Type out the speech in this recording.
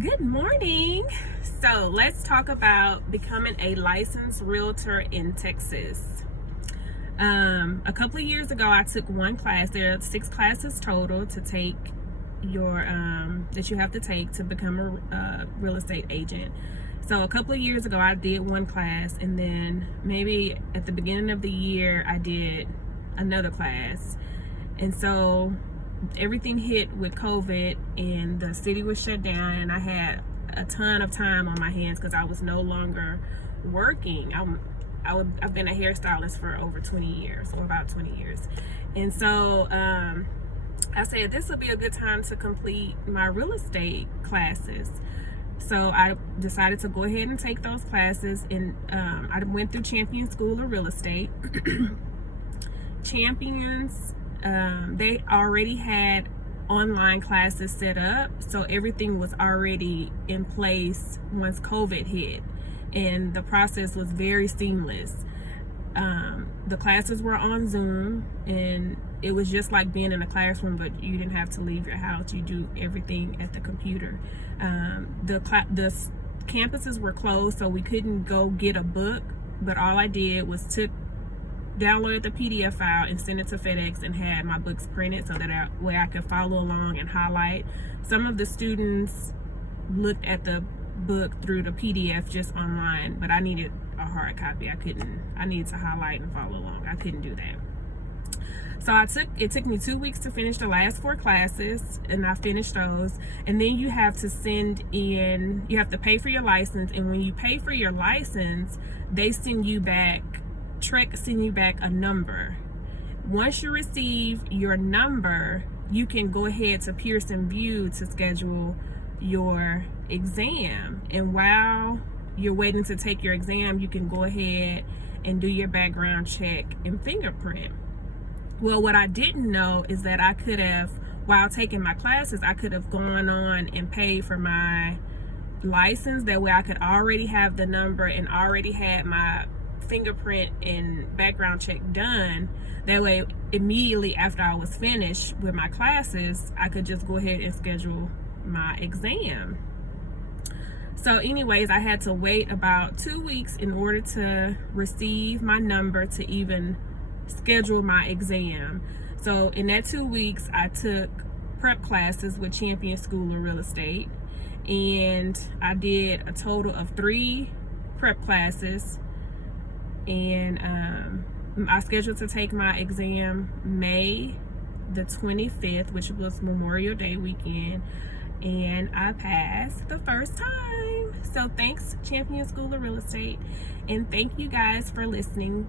Good morning. So let's talk about becoming a licensed realtor in Texas. A couple of years ago, I took one class. There are 6 classes total to take that you have to take to become a real estate agent. So a couple of years ago, I did one class, and then maybe at the beginning of the year, I did another class. And so everything hit with COVID and the city was shut down, and I had a ton of time on my hands because I was no longer working. I've been a hairstylist for over 20 years, or about 20 years. And so I said this would be a good time to complete my real estate classes. So I decided to go ahead and take those classes, and I went through Champion School of Real Estate. Champions, they already had online classes set up, so everything was already in place once COVID hit, and the process was very seamless. The classes were on Zoom, and it was just like being in a classroom, but you didn't have to leave your house. You do everything at the computer. The campuses were closed, so we couldn't go get a book, but all I did was downloaded the PDF file and sent it to FedEx and had my books printed so that way I could follow along and highlight. Some of the students looked at the book through the PDF just online, but I needed a hard copy. I needed to highlight and follow along. I couldn't do that. So it took me 2 weeks to finish the last 4 classes, and I finished those. And then you have to you have to pay for your license, and when you pay for your license, they send you back a number. Once you receive your number, you can go ahead to Pearson VUE to schedule your exam. And while you're waiting to take your exam, you can go ahead and do your background check and fingerprint. Well, what I didn't know is that I could have, while taking my classes, I could have gone on and paid for my license. That way I could already have the number and already had my fingerprint and background check done. That way, immediately after I was finished with my classes, I could just go ahead and schedule my exam. So anyways, I had to wait about 2 weeks in order to receive my number to even schedule my exam. So in that 2 weeks, I took prep classes with Champion School of Real Estate, and I did a total of 3 prep classes. And I scheduled to take my exam May the 25th, which was Memorial Day weekend, and I passed the first time. So thanks, Champion School of Real Estate, and thank you guys for listening.